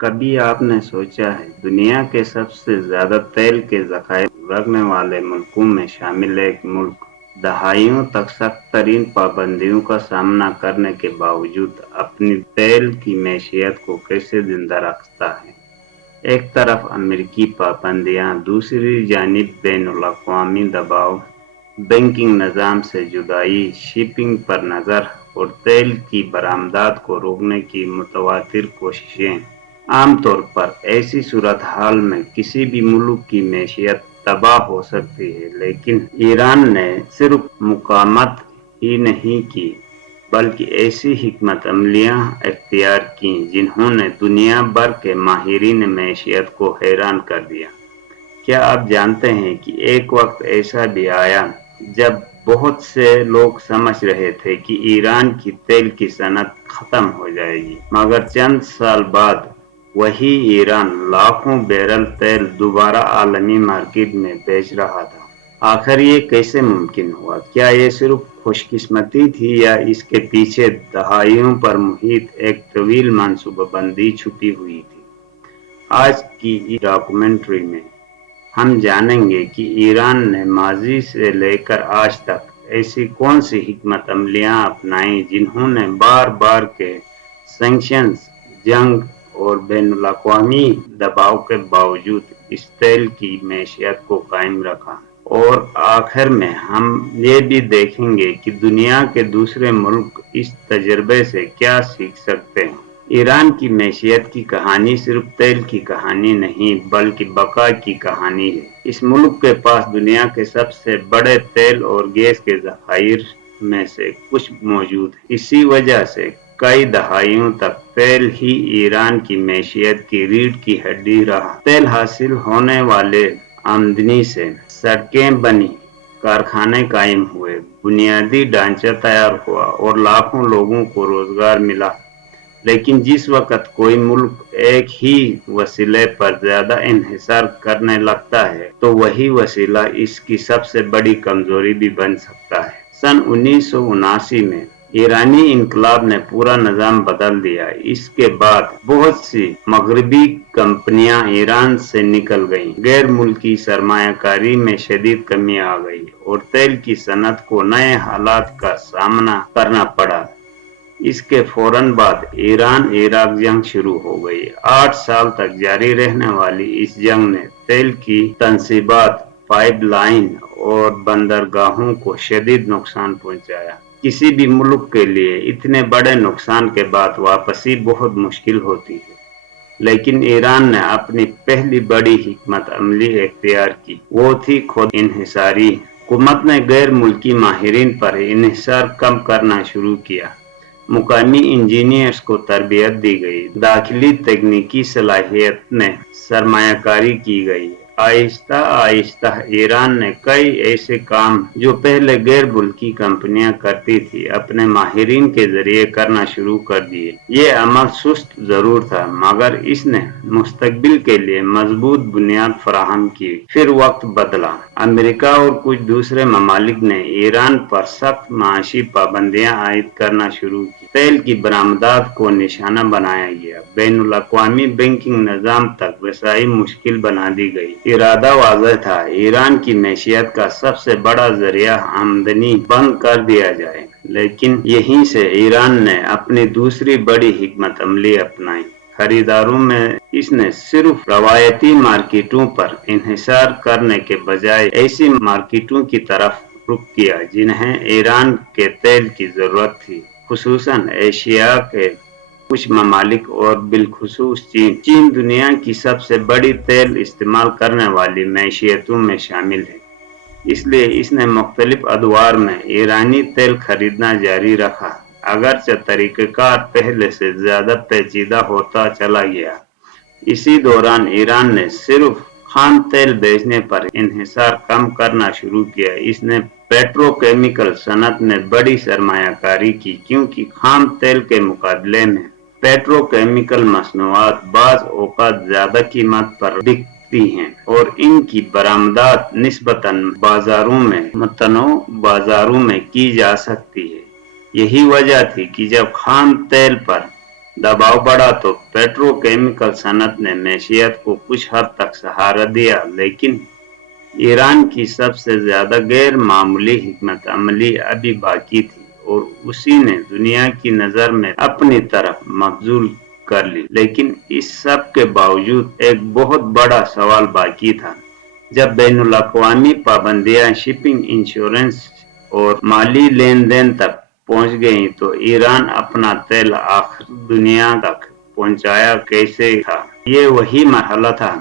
कभी आपने सोचा है दुनिया के सबसे ज्यादा तेल के जखायर रखने वाले मुल्कों में शामिल एक मुल्क दहाइयों तक सख्त तरीन पाबंदियों का सामना करने के बावजूद अपनी तेल की मैशियत को कैसे जिंदा रखता है। एक तरफ अमेरिकी पाबंदियां, दूसरी जानिब बैनुल-अक़वामी दबाव, बैंकिंग निज़ाम से जुदाई, शिपिंग पर नज़र और तेल की बरामदात को रोकने की मुतवातिर कोशिशें। आमतौर पर ऐसी सूरत-हाल में किसी भी मुल्क की मैशियत तबाह हो सकती है, लेकिन ईरान ने सिर्फ मुक़ावमत ही नहीं की, बल्कि ऐसी हिकमत अमलियां इख्तियार कीं जिन्होंने दुनिया भर के माहिरीन मैशियत को हैरान कर दिया। क्या आप जानते हैं कि एक वक्त ऐसा भी आया जब बहुत से लोग समझ रहे थे कि ईरान की तेल की सनत खत्म हो जाएगी, मगर चंद साल बाद वही ईरान लाखों बैरल तेल दोबारा आलमी मार्केट में बेच रहा था। आखिर ये कैसे मुमकिन हुआ? क्या ये सिर्फ खुशकिस्मती थी या इसके पीछे दहाइयों पर मुहित एक तवील मंसूबाबंदी छुपी हुई थी? आज की इस डॉक्यूमेंट्री में हम जानेंगे कि ईरान ने माजी से लेकर आज तक ऐसी कौन सी हिकमत अमलियां अपनाई जिन्होंने बार बार के सैंक्शंस, जंग और बैनुल-अक़वामी दबाव के बावजूद इस तेल की मैशियत को कायम रखा। और आखिर में हम ये भी देखेंगे कि दुनिया के दूसरे मुल्क इस तजर्बे से क्या सीख सकते हैं। ईरान की मैशियत की कहानी सिर्फ तेल की कहानी नहीं, बल्कि बका की कहानी है। इस मुल्क के पास दुनिया के सबसे बड़े तेल और गैस के ज़खायर में से कुछ मौजूद है। इसी वजह से कई दहाइयों तक तेल ही ईरान की मैशियत की रीढ़ की हड्डी रहा। तेल हासिल होने वाले आमदनी से सड़कें बनी, कारखाने कायम हुए, बुनियादी ढांचा तैयार हुआ और लाखों लोगों को रोजगार मिला। लेकिन जिस वक्त कोई मुल्क एक ही वसीले पर ज्यादा इन्हिसार करने लगता है, तो वही वसीला इसकी सबसे बड़ी कमजोरी भी बन सकता है। सन 1979 में ईरानी इनकलाब ने पूरा निज़ाम बदल दिया। इसके बाद बहुत सी मगरबी कंपनियां ईरान से निकल गईं, गैर मुल्की सरमायाकारी में शदीद कमी आ गई और तेल की सनत को नए हालात का सामना करना पड़ा। इसके फौरन बाद ईरान इराक जंग शुरू हो गई। 8 साल तक जारी रहने वाली इस जंग ने तेल की तनसीबात, पाइपलाइन और बंदरगाहों को शदीद नुकसान पहुंचाया। किसी भी मुल्क के लिए इतने बड़े नुकसान के बाद वापसी बहुत मुश्किल होती है, लेकिन ईरान ने अपनी पहली बड़ी हिकमत अमली इख्तियार की, वो थी खुद इन्हिसारी। हुकूमत ने गैर मुल्की माहिरीन पर इन्हिसार कम करना शुरू किया। मुकामी इंजीनियर्स को तरबियत दी गई, दाखिली तकनीकी सलाहियत में सरमायाकारी की गई। आहिस्ता आहिस्ता ईरान ने कई ऐसे काम जो पहले गैर मुल्की कंपनियां करती थी, अपने माहिरीन के जरिए करना शुरू कर दिए। ये अमल सुस्त जरूर था, मगर इसने मुस्तकबिल के लिए मजबूत बुनियाद फराहम की। फिर वक्त बदला। अमेरिका और कुछ दूसरे ममालिक ने ईरान पर सख्त माशी पाबंदियां आयद करना शुरू की। तेल की बरामदात को निशाना बनाया गया। बैनुल-अक़वामी बैंकिंग निज़ाम तक रसाई मुश्किल बना दी गई। इरादा वाज़ेह था, ईरान की मैशियत का सबसे बड़ा जरिया आमदनी बंद कर दिया जाए। लेकिन यहीं से ईरान ने अपनी दूसरी बड़ी हिकमत अमली अपनाई। खरीदारों में इसने सिर्फ रवायती मार्केटों पर इन्हिसार करने के बजाय ऐसी मार्केटों की तरफ रुख किया जिन्हें ईरान के तेल की जरूरत थी, खुसूसन एशिया के कुछ ममालिक और बिलखुसूस चीन। चीन दुनिया की सबसे बड़ी तेल इस्तेमाल करने वाली मैशियतों में शामिल है, इसलिए इसने मुख्तलिफ अदवार में ईरानी तेल खरीदना जारी रखा, अगरचे तरीक़ाकार पहले से ज्यादा पेचीदा होता चला गया। इसी दौरान ईरान ने सिर्फ खाम तेल बेचने पर इन्हिसार कम करना शुरू किया। इसने पेट्रोकेमिकल सनत में बड़ी सरमायाकारी की, क्योंकि खाम तेल के मुकाबले में पेट्रोकेमिकल मसनूआत बाज़ औक़ात ज्यादा कीमत पर बिकती हैं और इनकी बरामदात निस्बतन बाजारों में मुतनव्वि बाजारों में की जा सकती है। यही वजह थी कि जब खाम तेल पर दबाव बढ़ा तो पेट्रोकेमिकल सनत ने मैशियत को कुछ हद तक सहारा दिया, लेकिन ईरान की सबसे ज्यादा गैर मामूली हिकमत अमली अभी बाकी थी और उसी ने दुनिया की नजर में अपनी तरफ मबजूल कर ली। लेकिन इस सब के बावजूद एक बहुत बड़ा सवाल बाकी था। जब बैनुल अक़वामी पाबंदियां शिपिंग, इंश्योरेंस और माली लेन देन तक पहुंच गई तो ईरान अपना तेल आखिर दुनिया तक पहुंचाया कैसे था। ये वही मरहला था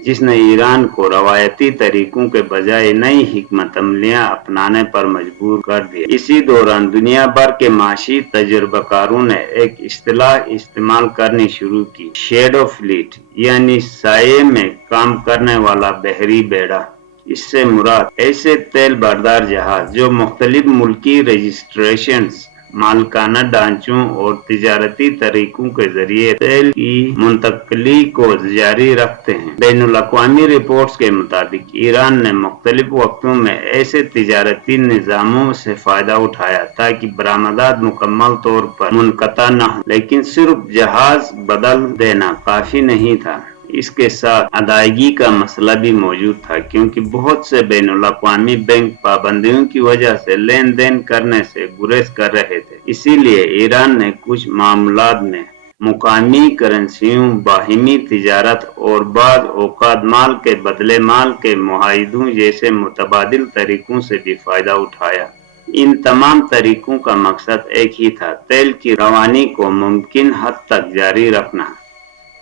जिसने ईरान को रवायती तरीकों के बजाय नई हिकमत अमलियां अपनाने पर मजबूर कर दिया। इसी दौरान दुनिया भर के माशी तजुर्बाकारों ने एक इस्तिलाह इस्तेमाल करनी शुरू की, शेडो फ्लीट, यानी साये में काम करने वाला बहरी बेड़ा। इससे मुराद ऐसे तेल बरदार जहाज जो मुख्तलिफ मुल्की रजिस्ट्रेशन, मालिकाना ढांचों और तिजारती तरीकों के जरिए तेल की मुंतकली को जारी रखते हैं। बैनुल अक़वामी रिपोर्ट्स के मुताबिक ईरान ने मुख्तलिफ वक्तों में ऐसे तिजारती निज़ामों से फायदा उठाया ताकि बरामदात मुकम्मल तौर पर मुनक़ता न हो, लेकिन सिर्फ जहाज बदल देना काफी नहीं था। इसके साथ अदायगी का मसला भी मौजूद था, क्योंकि बहुत से बैनुल अक़वामी बैंक पाबंदियों की वजह से लेन देन करने से गुरेज कर रहे थे। इसीलिए ईरान ने कुछ मामलात में मुकामी करेंसियों, बाहिमी तिजारत और बाद औकात माल के बदले माल के मुआहिदों जैसे मुतबादिल तरीकों से भी फायदा उठाया। इन तमाम तरीकों का मकसद एक ही था, तेल की रवानी को मुमकिन हद तक जारी रखना।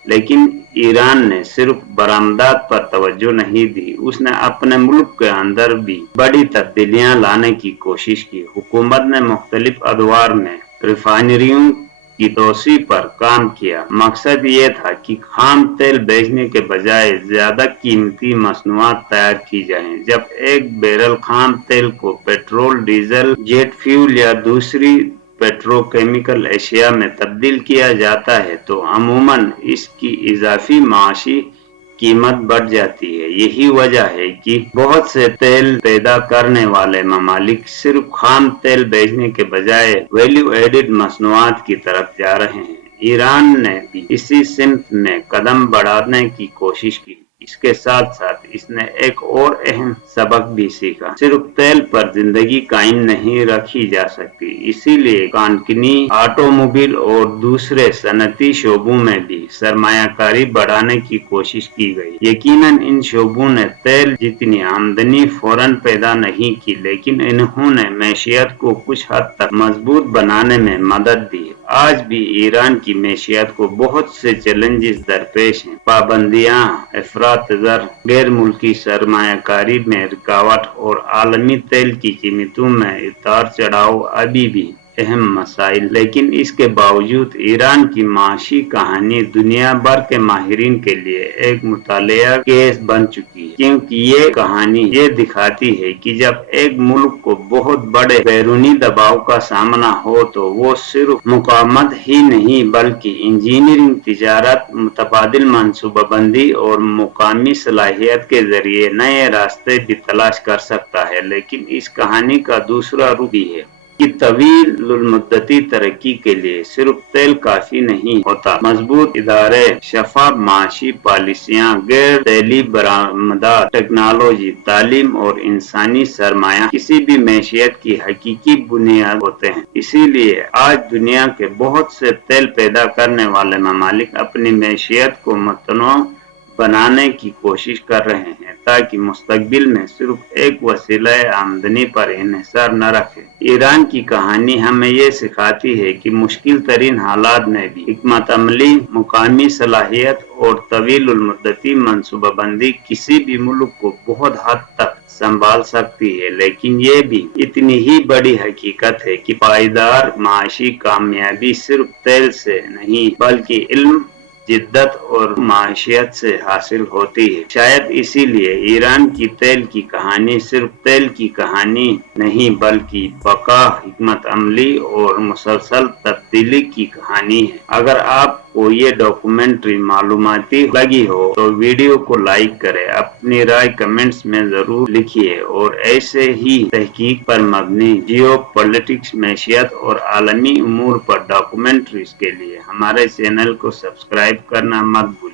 लेकिन ईरान ने सिर्फ बरामदात पर तवज्जो नहीं दी, उसने अपने मुल्क के अंदर भी बड़ी तब्दीलियां लाने की कोशिश की। हुकूमत ने मुख्तलिफ अदवार में रिफाइनरियों की तोसी पर काम किया। मकसद ये था कि खाम तेल बेचने के बजाय ज्यादा कीमती मसनूआत तैयार की जाएं। जब एक बैरल खाम तेल को पेट्रोल, डीजल, जेट फ्यूल या दूसरी पेट्रोकेमिकल एशिया में तब्दील किया जाता है तो अमूमन इसकी इजाफी माशी कीमत बढ़ जाती है। यही वजह है कि बहुत से तेल पैदा करने वाले ममालिक सिर्फ खाम तेल बेचने के बजाय वैल्यू एडिड मसनूआत की तरफ जा रहे हैं। ईरान ने भी इसी सिमत में कदम बढ़ाने की कोशिश की। इसके साथ साथ इसने एक और अहम सबक भी सीखा, सिर्फ तेल पर जिंदगी कायम नहीं रखी जा सकती। इसीलिए कानकनी, ऑटोमोबाइल और दूसरे सनती शोबों में भी सरमायाकारी बढ़ाने की कोशिश की गई। यकीनन इन शोबों ने तेल जितनी आमदनी फौरन पैदा नहीं की, लेकिन इन्होंने मैशियत को कुछ हद तक मजबूत बनाने में मदद दी। आज भी ईरान की मैशियत को बहुत से चैलेंजेस दरपेश हैं। पाबंदियां, अफरातज़र, गैर मुल्की सरमायाकारी में रुकावट और आलमी तेल की कीमतों में उतार चढ़ाव अभी भी अहम मसाइल। लेकिन इसके बावजूद ईरान की माशी कहानी दुनिया भर के माहिरीन के लिए एक मुतालिया केस बन चुकी है, क्योंकि ये कहानी ये दिखाती है कि जब एक मुल्क को बहुत बड़े बैरूनी दबाव का सामना हो तो वो सिर्फ मुकावमत ही नहीं बल्कि इंजीनियरिंग, तिजारत, मुतबादिल मनसूबाबंदी और मुकामी सलाहियत के जरिए नए रास्ते भी तलाश कर सकता है। लेकिन इस कहानी का दूसरा रुख भी है कि तवील-उल-मुद्दती तरक्की के लिए सिर्फ तेल काफी नहीं होता। मजबूत इदारे, शफाफ माशी पॉलिसियां, गैर तेली बरामदात, टेक्नोलॉजी, तालीम और इंसानी सरमाया किसी भी मैशियत की हकीकी बुनियाद होते हैं। इसीलिए आज दुनिया के बहुत से तेल पैदा करने वाले ममालिक अपनी मैशियत को मतनों बनाने की कोशिश कर रहे हैं ताकि मुस्तकबिल में सिर्फ एक वसीला आमदनी पर इन्हिसार न रखे। ईरान की कहानी हमें ये सिखाती है कि मुश्किल तरीन हालात में भी हिकमत अमली, मुकामी सलाहियत और तवील-उल-मुद्दती मनसूबाबंदी किसी भी मुल्क को बहुत हद तक संभाल सकती है। लेकिन ये भी इतनी ही बड़ी हकीकत है कि पायदार माशी कामयाबी सिर्फ तेल से नहीं बल्कि इल्म, जिद्दत और माशियत से हासिल होती है। शायद इसीलिए ईरान की तेल की कहानी सिर्फ तेल की कहानी नहीं बल्कि बका, हिकमत अमली और मुसलसल तब्दीली की कहानी है। अगर आप को ये डॉक्यूमेंट्री मालूमाती लगी हो तो वीडियो को लाइक करें, अपनी राय कमेंट्स में जरूर लिखिए और ऐसे ही तहकीक पर मबनी जियो पॉलिटिक्स, मैशियत और आलमी उमूर पर डॉक्यूमेंट्रीज के लिए हमारे चैनल को सब्सक्राइब करना मत भूलिए।